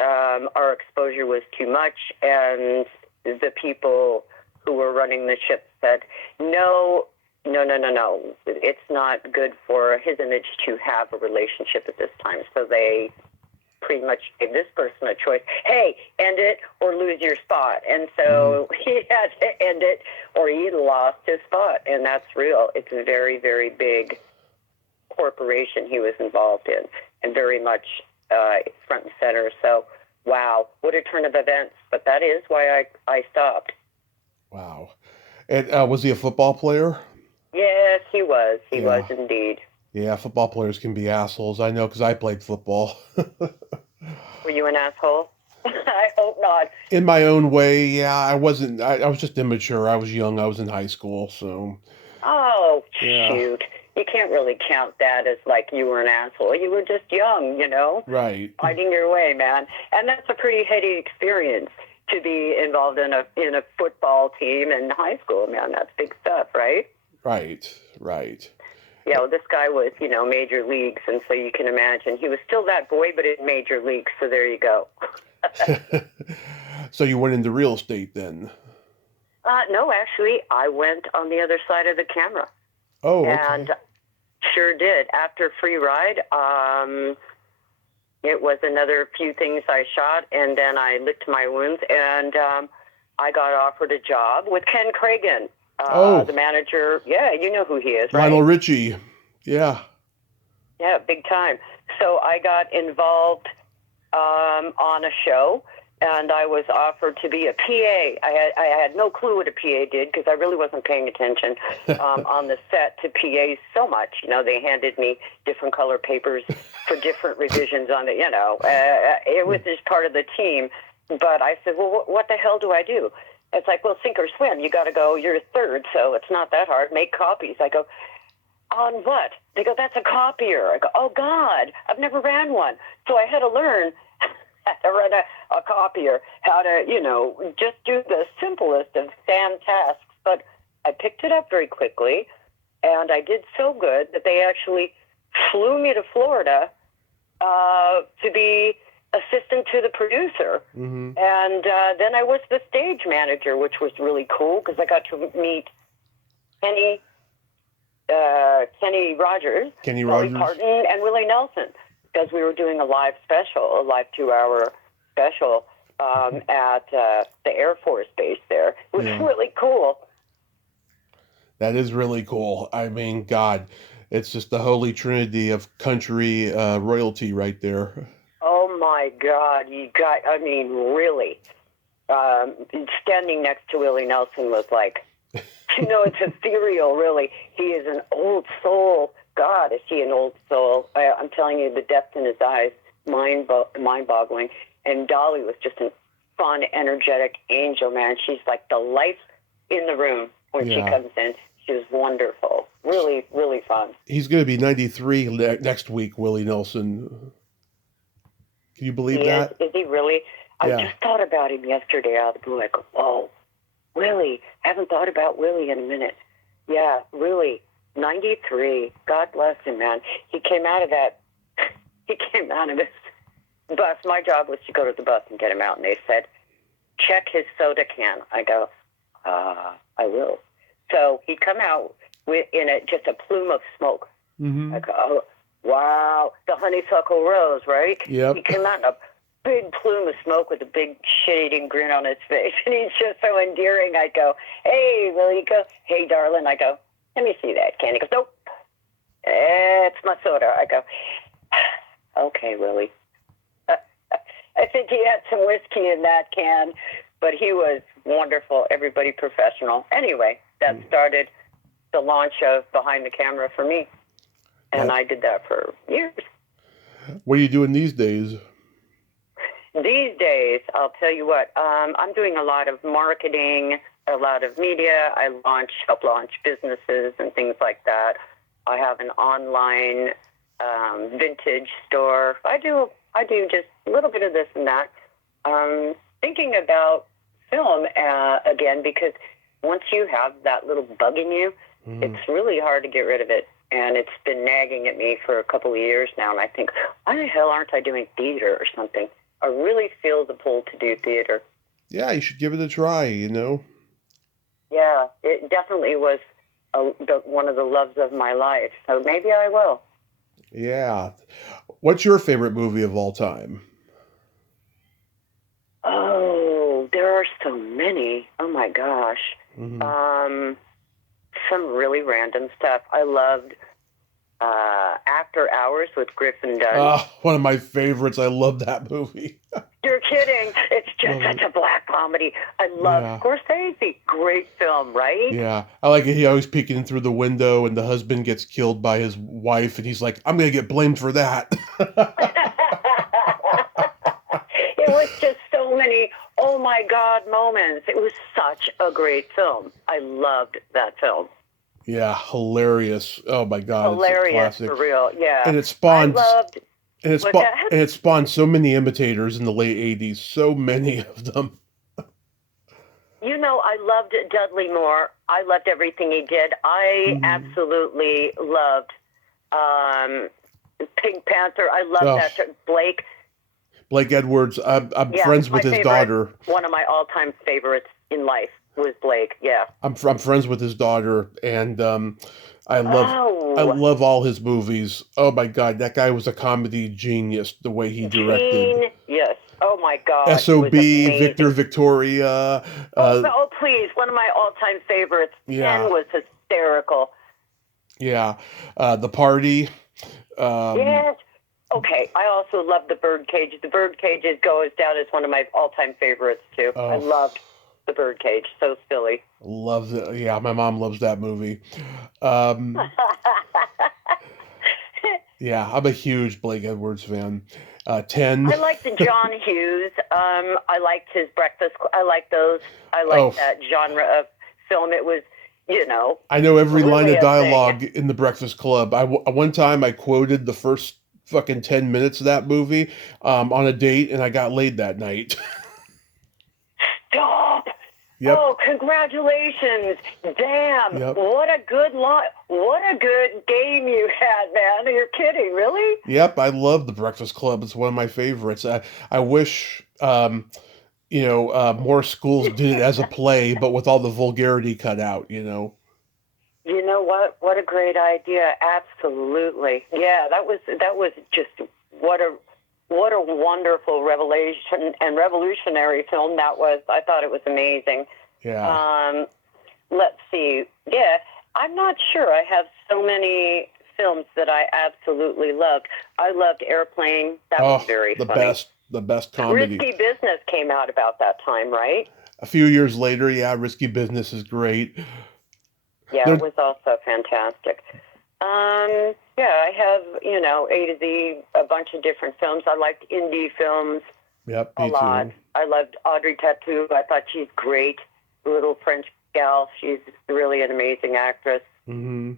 our exposure was too much, and the people who were running the ship said, no, it's not good for his image to have a relationship at this time. So they pretty much gave this person a choice. Hey, end it or lose your spot. And so he had to end it or he lost his spot. And that's real. It's a very, very big corporation he was involved in and very much front and center. So, wow, what a turn of events. But that is why I stopped. Wow. And was he a football player? Yes, he was. He was indeed. Yeah, football players can be assholes. I know because I played football. Were you an asshole? I hope not. In my own way, yeah. I wasn't. I was just immature. I was young. I was in high school, so. Oh, Yeah. shoot. You can't really count that as like you were an asshole. You were just young, Right. Fighting your way, man. And that's a pretty heady experience to be involved in a football team in high school, man. That's big stuff, right? Right. Yeah, well, this guy was, major leagues, and so you can imagine he was still that boy, but in major leagues. So there you go. So you went into real estate then? No, actually, I went on the other side of the camera. Oh, okay. And sure did. After Free Ride, it was another few things I shot, and then I licked my wounds, and I got offered a job with Ken Cragen, the manager. Yeah, you know who he is, right? Lionel Richie. Yeah. Yeah, big time. So I got involved on a show, and I was offered to be a PA. I had no clue what a PA did because I really wasn't paying attention on the set to PAs so much. They handed me different color papers for different revisions on it. It was just part of the team. But I said, well, what the hell do I do? It's like, well, sink or swim. You got to go. You're a third, so it's not that hard. Make copies. I go, on what? They go, that's a copier. I go, oh, God, I've never ran one. So I had to learn how to run a copier, how to, just do the simplest of stand tasks. But I picked it up very quickly, and I did so good that they actually flew me to Florida to be assistant to the producer. Mm-hmm. And then I was the stage manager, which was really cool because I got to meet Kenny Rogers, Dolly Parton, and Willie Nelson, because we were doing a live 2-hour special at the Air Force Base there. It was really cool. That is really cool. I mean, God, it's just the holy trinity of country royalty right there. Oh, my God. Really. Standing next to Willie Nelson was like, it's ethereal, really. He is an old soul. God, is he an old soul? I'm telling you, the depth in his eyes, mind-boggling. And Dolly was just a fun, energetic angel, man. She's like the life in the room when she comes in. She was wonderful. Really, really fun. He's going to be 93 next week, Willie Nelson. Can you He believe is. that? Is he really? I Yeah. just thought about him yesterday out of the blue. I go, whoa, Willie. Haven't thought about Willie in a minute. Yeah, really. 93. God bless him, man. He came out of that. He came out of his bus. My job was to go to the bus and get him out, and they said, check his soda can. I go, I will. So he'd come out just a plume of smoke. Mm-hmm. I go, oh, wow, the honeysuckle rose, right? Yep. He came out in a big plume of smoke with a big shit-eating grin on his face, and he's just so endearing. I go, hey, will you go? Hey, darling. I go, let me see that can. He goes, nope, it's my soda. I go, okay, Willie. I think he had some whiskey in that can, but he was wonderful, everybody professional. Anyway, that started the launch of Behind the Camera for me, and I did that for years. What are you doing these days? These days, I'll tell you what, I'm doing a lot of marketing, a lot of media. I help launch businesses and things like that. I have an online vintage store. I do just a little bit of this and that. Thinking about film again, because once you have that little bug in you, it's really hard to get rid of it. And it's been nagging at me for a couple of years now. And I think, why the hell aren't I doing theater or something? I really feel the pull to do theater. Yeah, you should give it a try, you know? Yeah, it definitely was one of the loves of my life. So maybe I will. Yeah. What's your favorite movie of all time? Oh, there are so many. Oh, my gosh. Mm-hmm. Some really random stuff. I loved After Hours with Griffin Dunn. One of my favorites. I love that movie. You're kidding. It's just such a black comedy. I love Scorsese. Great film, right? Yeah. I like it. He always peeking through the window and the husband gets killed by his wife and he's like, I'm going to get blamed for that. It was just so many, oh my God, moments. It was such a great film. I loved that film. Yeah, hilarious. Oh my God, hilarious, it's a classic. For real, yeah. And it spawned and it spawned so many imitators in the late 80s, so many of them. You know, I loved Dudley Moore. I loved everything he did. I absolutely loved Pink Panther. I loved that. Blake Edwards. I'm friends with his daughter. One of my all-time favorites in life was Blake. Yeah. I'm friends with his daughter, and I love all his movies. Oh my God, that guy was a comedy genius. The way he directed. Yes. Oh my God. S.O.B. Victor Victoria. Please, one of my all-time favorites. Yeah. Ken was hysterical. Yeah. The Party. Yes. Okay, I also love The Birdcage. The Birdcage goes down as one of my all-time favorites, too. I loved The Birdcage. So silly. Love it. Yeah, my mom loves that movie. Yeah, I'm a huge Blake Edwards fan. 10. I liked John Hughes. I liked his Breakfast. I liked those. I liked that genre of film. It was, you know. I know every line of dialogue in The Breakfast Club. One time I quoted the first fucking 10 minutes of that movie on a date, and I got laid that night. Stop! Yep. Oh, congratulations! Damn! Yep. What a good What a good game you had, man! You're kidding, really? Yep, I love The Breakfast Club. It's one of my favorites. I wish more schools did it as a play, but with all the vulgarity cut out. You know. You know what? What a great idea! Absolutely, yeah. That was just what a wonderful revelation and revolutionary film that was. I thought it was amazing. Yeah. Let's see. Yeah, I'm not sure. I have so many films that I absolutely loved. I loved Airplane. That was very funny. The best comedy. Risky Business came out about that time, right? A few years later, yeah, Risky Business is great. Yeah, it was also fantastic. Yeah, I have, A to Z, a bunch of different films. I liked indie films a lot. Too. I loved Audrey Tautou. I thought she's great. Little French gal. She's really an amazing actress. Mm-hmm.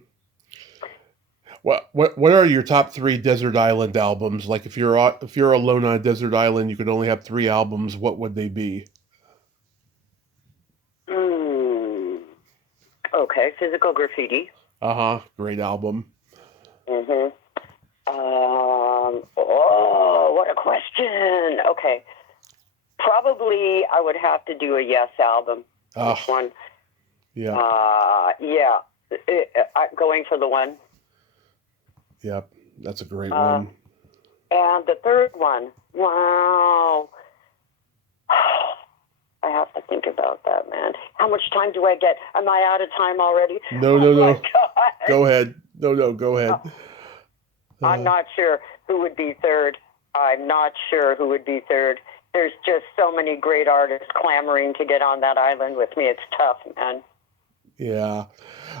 What are your top three desert island albums? Like if you're alone on a desert island, you could only have three albums. What would they be? Hmm. Okay, Physical Graffiti. Uh-huh. Great album. Mm-hmm. Oh, what a question. Okay. Probably I would have to do a Yes album. Uh, Which one? yeah. Yeah. Going for the one. Yep. That's a great one. And the third one. Wow. I have to think about that, man. How much time do I get? Am I out of time already? No, Oh no, my no. God. Go ahead. No, go ahead. I'm not sure who would be third. I'm not sure who would be third. There's just so many great artists clamoring to get on that island with me. It's tough, man. Yeah.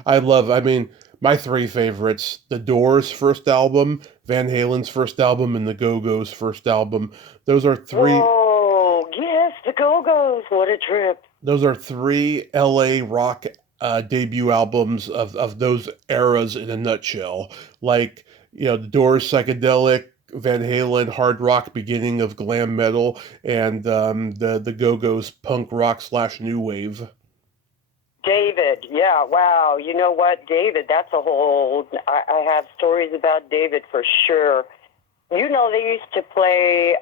I mean, my three favorites, The Doors' first album, Van Halen's first album, and the Go-Go's first album. Those are three Whoa, yes, the Go-Go's. What a trip. those are three LA rock debut albums of those eras in a nutshell. Like, The Doors psychedelic, Van Halen hard rock beginning of glam metal, and the Go-Go's punk rock / new wave. David, yeah, wow. You know what, David, that's a whole... I have stories about David for sure. You know, they used to play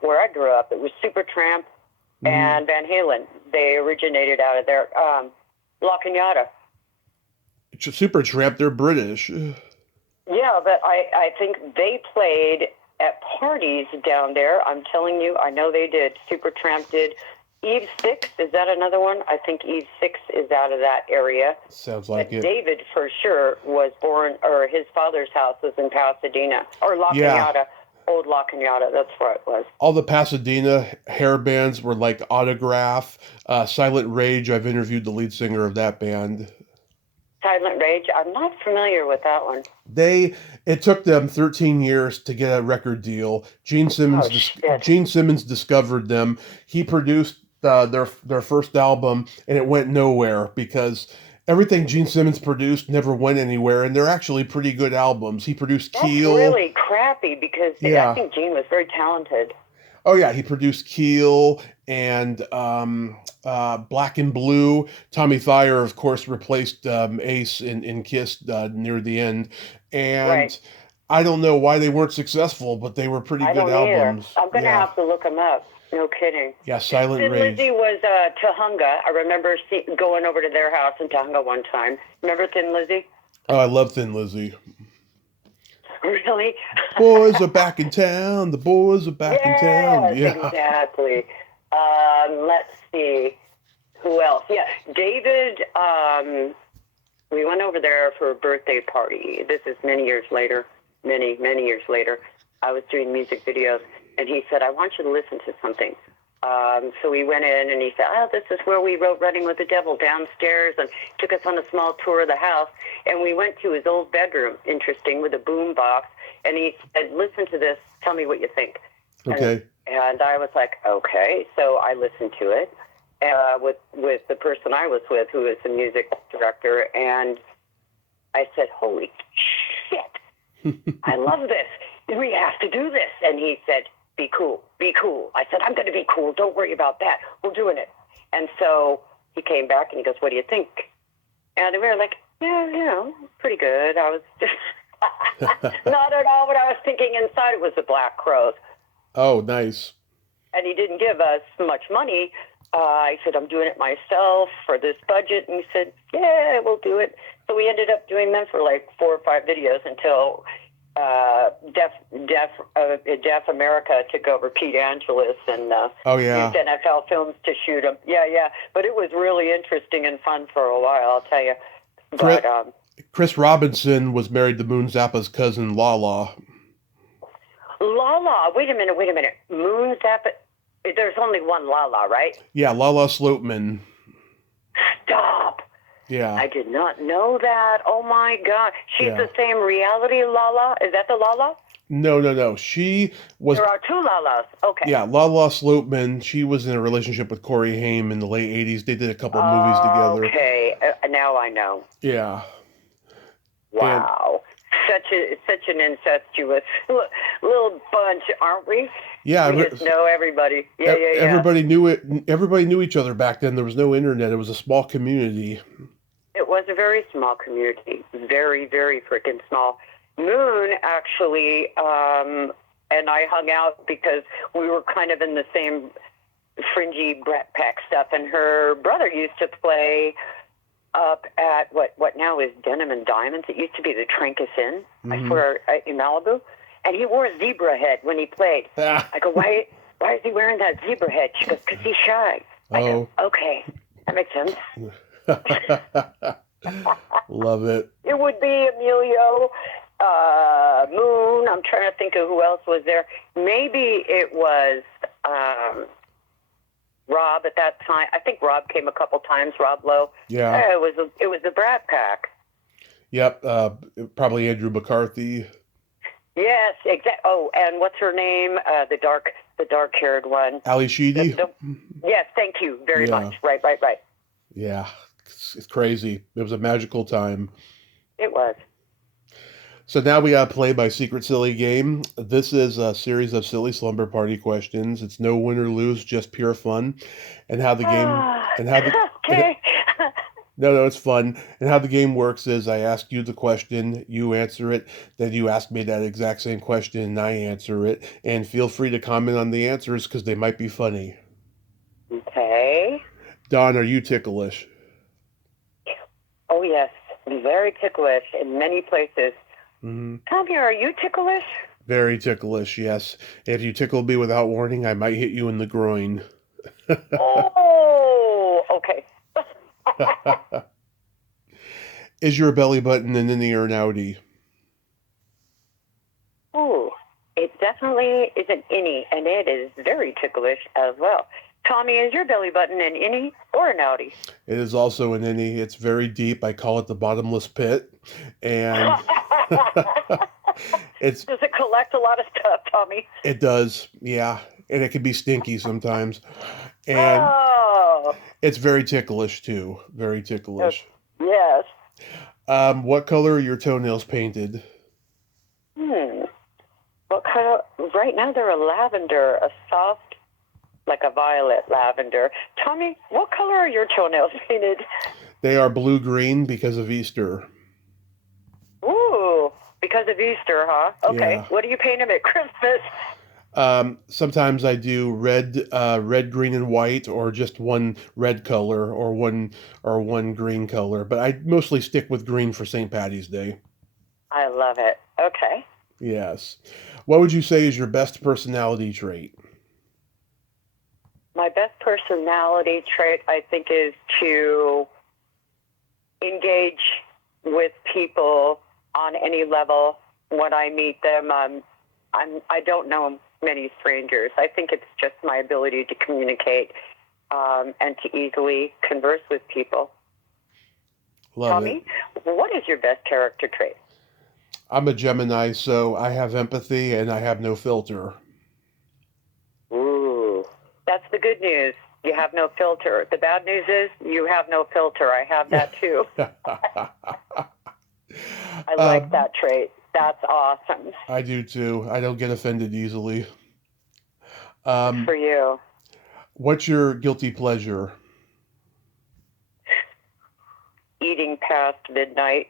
where I grew up. It was Supertramp and Van Halen. They originated out of there. La Cañada. Supertramp, they're British. Yeah, but I think they played at parties down there. I'm telling you, I know they did. Supertramp did. Eve 6, is that another one? I think Eve 6 is out of that area. Sounds like it. David, for sure, was born, or his father's house was in Pasadena. Or La Cañada. Old La Cañada, that's where it was. All the Pasadena hair bands were like Autograph, Silent Rage. I've interviewed the lead singer of that band. Silent Rage, I'm not familiar with that one. It took them 13 years to get a record deal. Gene Simmons discovered them. He produced their first album, and it went nowhere because everything Gene Simmons produced never went anywhere, and they're actually pretty good albums. He produced Keel. That's really crappy because I think Gene was very talented. Oh yeah, he produced Keel and Black and Blue. Tommy Thayer, of course, replaced Ace in Kiss near the end, and I don't know why they weren't successful, but they were pretty good albums. I'm gonna have to look them up. No kidding. Yeah, Silent Thin Rage. Lizzy was Tahunga. I remember going over to their house in Tahunga one time. Remember Thin Lizzy? Oh, I love Thin Lizzy. Really? Boys are back in town. The boys are back in town. Yeah, exactly. Let's see. Who else? Yeah, David. We went over there for a birthday party. This is many years later. Many years later. I was doing music videos, and he said, I want you to listen to something. So we went in, and he said, this is where we wrote Running with the Devil downstairs, and took us on a small tour of the house. And we went to his old bedroom, interesting, with a boom box. And he said, listen to this. Tell me what you think. Okay. And I was like, okay. So I listened to it with the person I was with, who is the music director. And I said, holy shit, I love this. We have to do this. And he said, be cool, be cool. I said, I'm going to be cool. Don't worry about that. We're doing it. And so he came back and he goes, what do you think? And we were like, yeah, pretty good. I was just not at all what I was thinking inside. It was the Black Crowes. Oh, nice. And he didn't give us much money. I said, I'm doing it myself for this budget. And he said, yeah, we'll do it. So we ended up doing them for like 4 or 5 videos until Deaf America took over Pete Angeles and used NFL films to shoot them. Yeah. But it was really interesting and fun for a while, I'll tell you. But Chris Robinson was married to Moon Zappa's cousin, Lala. Lala, wait a minute. Moon Zappa, there's only one Lala, right? Yeah, Lala Sloatman. Stop. Yeah. I did not know that. Oh, my God. She's the same reality Lala? Is that the Lala? No. She was... There are 2 Lalas. Okay. Yeah, Lala Sloatman. She was in a relationship with Corey Haim in the late 80s. They did a couple of movies together. Okay. Now I know. Yeah. Wow. such an incestuous little bunch, aren't we? Yeah, We just know everybody. Yeah. everybody knew it. Everybody knew each other back then. There was no internet. It was a small community. It was a very small community, very, very freaking small. Moon actually, and I hung out because we were kind of in the same fringy Brat Pack stuff, and her brother used to play up at what now is Denim and Diamonds. It used to be the Trancas Inn, I swear, in Malibu. And he wore a zebra head when he played. I go, why is he wearing that zebra head? She goes, because he's shy. I go, okay, that makes sense. Love it. It would be Emilio, Moon. I'm trying to think of who else was there. Maybe it was Rob at that time. I think Rob came a couple times. Rob Lowe. Yeah. It was the Brat Pack. Yep. Probably Andrew McCarthy. Yes, exactly. Oh, and what's her name? The dark-haired one. Ali Sheedy. Yes, thank you very much. Right. Yeah, it's crazy. It was a magical time. It was. So now we got Play My Secret Silly Game. This is a series of silly slumber party questions. It's no win or lose, just pure fun. And how the game okay. No, it's fun. And how the game works is I ask you the question, you answer it, then you ask me that exact same question and I answer it. And feel free to comment on the answers because they might be funny. Okay. Dawn, are you ticklish? Oh, yes. Very ticklish in many places. Mm-hmm. Tommy, are you ticklish? Very ticklish, yes. If you tickle me without warning, I might hit you in the groin. Oh, okay. Is your belly button an innie or an outie? Oh, it definitely is an innie, and it is very ticklish as well. Tommy, is your belly button an innie or an outie? It is also an innie. It's very deep. I call it the bottomless pit. And does it collect a lot of stuff, Tommy? It does, yeah. And it can be stinky sometimes. And it's very ticklish, too. Very ticklish. Yes. What color are your toenails painted? What color? Right now they're a lavender, a soft, like a violet lavender. Tommy, what color are your toenails painted? They are blue-green because of Easter. Ooh, because of Easter, huh? Okay. Yeah. What do you paint them at Christmas? Sometimes I do red, green, and white, or just one red color, or one green color. But I mostly stick with green for St. Patty's Day. I love it. Okay. Yes. What would you say is your best personality trait? My best personality trait, I think, is to engage with people on any level when I meet them. I don't know many strangers. I think it's just my ability to communicate and to easily converse with people. Love it. Tommy, what is your best character trait? I'm a Gemini, so I have empathy and I have no filter. Ooh, that's the good news. You have no filter. The bad news is you have no filter. I have that too. I like that trait. That's awesome. I do too. I don't get offended easily. Good for you. What's your guilty pleasure? Eating past midnight,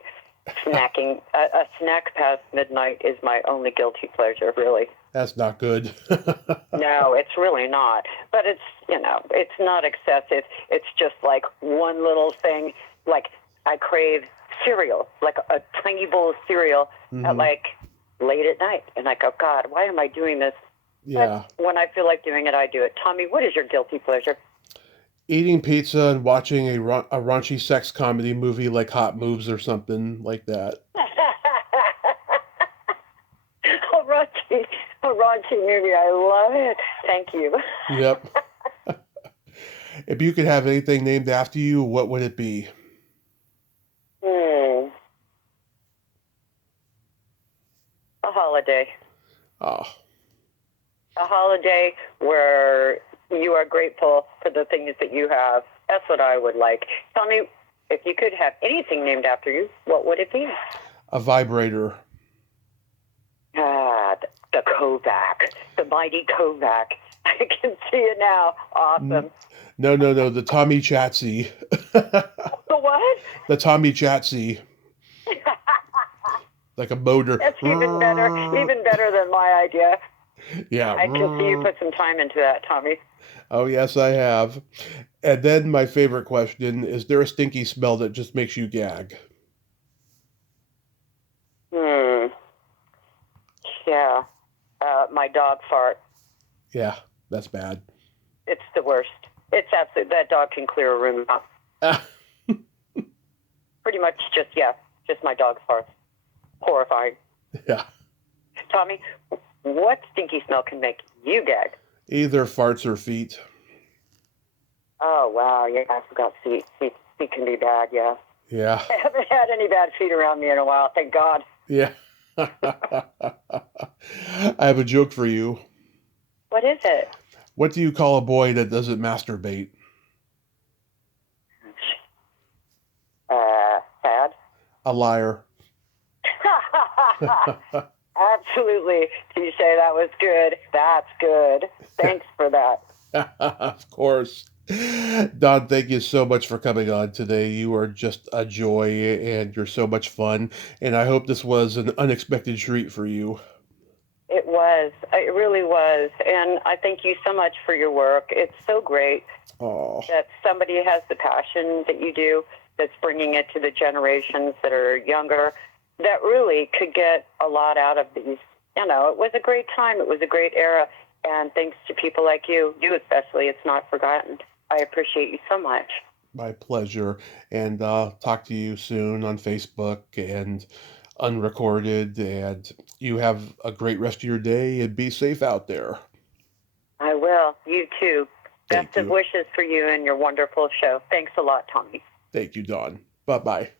snacking. A snack past midnight is my only guilty pleasure, really. That's not good. No, it's really not. But it's, it's not excessive. It's just like one little thing. Like I crave cereal, like a tiny bowl of cereal at like late at night. And I go, God, why am I doing this? Yeah. But when I feel like doing it, I do it. Tommy, what is your guilty pleasure? Eating pizza and watching a raunchy sex comedy movie like Hot Moves or something like that. A raunchy movie. I love it. Thank you. Yep. If you could have anything named after you, what would it be? A holiday. Oh. A holiday where you are grateful for the things that you have. That's what I would like. Tell me, if you could have anything named after you, what would it be? A vibrator. the Kovac, the mighty Kovac. I can see it now. Awesome. No, the Tommy Chatsey. The what? The Tommy Chatsey. Like a motor. That's even better than my idea. Yeah. I can see you put some time into that, Tommy. Oh, yes, I have. And then my favorite question, is there a stinky smell that just makes you gag? Yeah. My dog fart. Yeah, that's bad. It's the worst. It's absolute. That dog can clear a room out. Pretty much just my dog farts. Horrifying. Yeah. Tommy, what stinky smell can make you gag? Either farts or feet. Oh, wow. Yeah, I forgot feet. Feet can be bad, yeah. Yeah. I haven't had any bad feet around me in a while, thank God. Yeah. I have a joke for you. What is it? What do you call a boy that doesn't masturbate? Sad? A liar. Absolutely. You say that was good. That's good. Thanks for that. Of course. Dawn, thank you so much for coming on today. You are just a joy and you're so much fun. And I hope this was an unexpected treat for you. It was. It really was. And I thank you so much for your work. It's so great that somebody has the passion that you do, that's bringing it to the generations that are younger, that really could get a lot out of these. You know, it was a great time. It was a great era. And thanks to people like you especially, it's not forgotten. I appreciate you so much. My pleasure. And talk to you soon on Facebook and unrecorded. And you have a great rest of your day and be safe out there. I will. You too. Best of wishes for you and your wonderful show. Thanks a lot, Tommy. Thank you, Dawn. Bye-bye.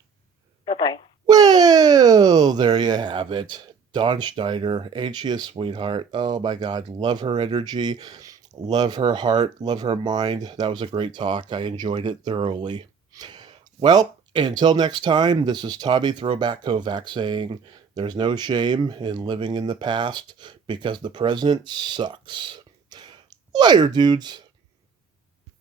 Bye-bye. Well, there you have it. Dawn Schneider, ain't she a sweetheart? Oh my God, love her energy, love her heart, love her mind. That was a great talk. I enjoyed it thoroughly. Well, until next time, this is Tommy Throwback Kovac saying, there's no shame in living in the past because the present sucks. Later, dudes.